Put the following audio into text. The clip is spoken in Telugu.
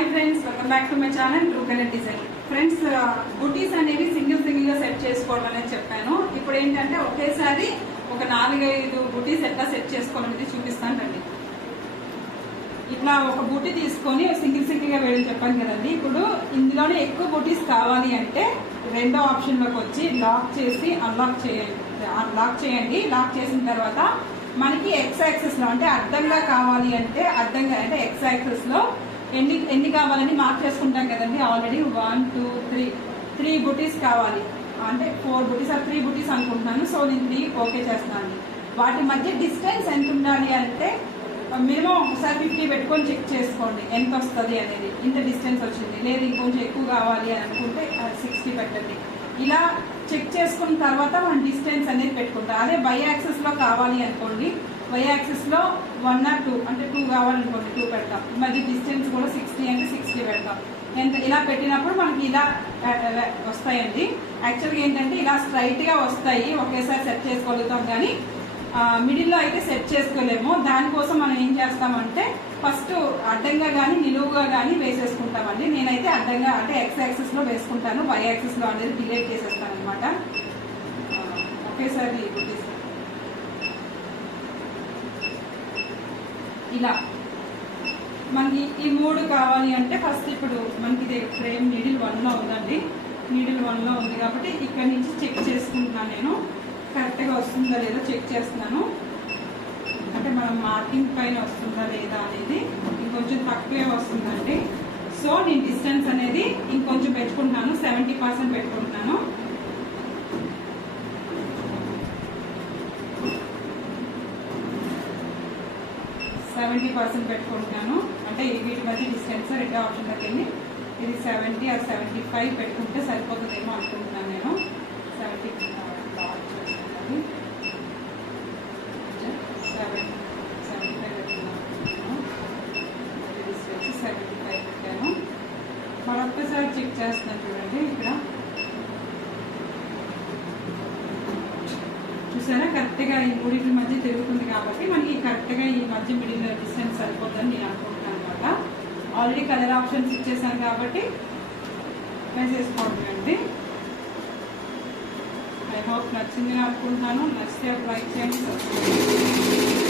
Hi friends, welcome back to my channel true colour design. Friends, బుటీస్ అనేవి సింగిల్ గా సెట్ చేసుకోవడం అనేది చెప్పాను. ఇప్పుడు ఏంటంటే ఒకేసారి ఒక 4-5 బుటీస్ ఎట్లా సెట్ చేసుకోవాలనేది చూపిస్తాను రండి. ఇట్లా ఒక బుటీ తీసుకొని సింగిల్ గా వేయడం చెప్పాను కదండి. ఇప్పుడు ఇందులోనే ఎక్కువ బుటీస్ కావాలి అంటే రెండో ఆప్షన్ లోకి వచ్చి లాక్ చేసి అన్లాక్ చేయండి. లాక్ చేసిన తర్వాత మనకి ఎక్స్ యాక్సిస్ లో అంటే అడ్డంగా కావాలి అంటే ఎక్స్ యాక్సిస్ లో ఎన్ని కావాలని మార్క్ చేసుకుంటాం కదండి. ఆల్రెడీ 1 2 3 బుటీస్ కావాలి అంటే 4 బుటీస్ 3 బుటీస్ అనుకుంటున్నాను. సో నేను 3 ఓకే చేస్తున్నాను. వాటి మధ్య డిస్టెన్స్ ఎంత ఉండాలి అంటే మినిమం ఒకసారి 50 పెట్టుకొని చెక్ చేసుకోండి ఎంత వస్తుంది అనేది. ఇంత డిస్టెన్స్ వచ్చింది, లేదు ఇంకొంచెం ఎక్కువ కావాలి అని అనుకుంటే 60 పెట్టండి. ఇలా చెక్ చేసుకున్న తర్వాత మనం డిస్టెన్స్ అనేది పెట్టుకుంటాం. అదే వై యాక్సిస్ లో కావాలి అనుకోండి, వై యాక్సిస్ లో 1 or 2 అంటే 2 కావాలనుకోండి 2 పెడతాం. మధ్య డిస్టెన్స్ కూడా 60 అంటే 60 పెడతాం. ఎంత ఇలా పెట్టినప్పుడు మనకి ఇలా వస్తాయండి. యాక్చువల్గా ఏంటంటే ఇలా స్ట్రైట్ గా వస్తాయి, ఒకేసారి సెట్ చేసుకోగలుగుతాం. కానీ మిడిల్లో అయితే సెట్ చేసుకోలేము. దానికోసం మనం ఏం చేస్తామంటే ఫస్ట్ అడ్డంగా కానీ నిలువుగా కానీ వేసేసుకుంటామండి. నేనైతే అడ్డంగా అంటే ఎక్స్ యాక్సిస్ లో వేసుకుంటాను, వై యాక్సిస్ లో అనేది డిలీట్ చేసేస్తాను అనమాట. ఒకేసారి ఇలా మనకి ఈ 3 కావాలి అంటే ఫస్ట్ ఇప్పుడు మనకి ఇది ఫ్రేమ్ నీడిల్ 1 లో ఉందండి. నీడిల్ 1 లో ఉంది కాబట్టి ఇక్కడ నుంచి చెక్ చేసుకుంటున్నాను. నేను కరెక్ట్గా వస్తుందా లేదా చెక్ చేస్తున్నాను. అంటే మనం మార్కింగ్ పైన వస్తుందా లేదా అనేది ఇంకొంచెం తక్కువే వస్తుందండి. సో నేను డిస్టెన్స్ అనేది ఇంకొంచెం పెట్టుకుంటున్నాను, 70% పెట్టుకుంటున్నాను. పెట్టుకుంటున్నాను. అంటే వీటి మధ్య డిస్టెన్స్ రెండో ఆప్షన్ దగ్గర ఇది 70 or 75 పెట్టుకుంటే సరిపోతుందేమో అనుకుంటున్నాను. నేను 70 పెట్టుకున్నాను. డిస్టెన్స్ 75 పెట్టాను. మరొక్కసారి చెక్ చేస్తున్నాను చూడండి. ఇక్కడ చూసారా కరెక్ట్గా ఈ మూడింటి మధ్య తిరుగుతుంది కాబట్టి మనకి కరెక్ట్గా ఈ మధ్య మిడిల్ డిస్టెన్స్ సరిపోతుందని నేను అనుకుంటున్నాను అనమాట. ఆల్రెడీ కలర్ ఆప్షన్స్ ఇచ్చేసాను కాబట్టి వేసేసుకోండి అండి. ఐ హోప్ నచ్చింది అనుకుంటున్నాను. నచ్చితే లైక్ చేయండి, సబ్స్క్రైబ్ చేయండి.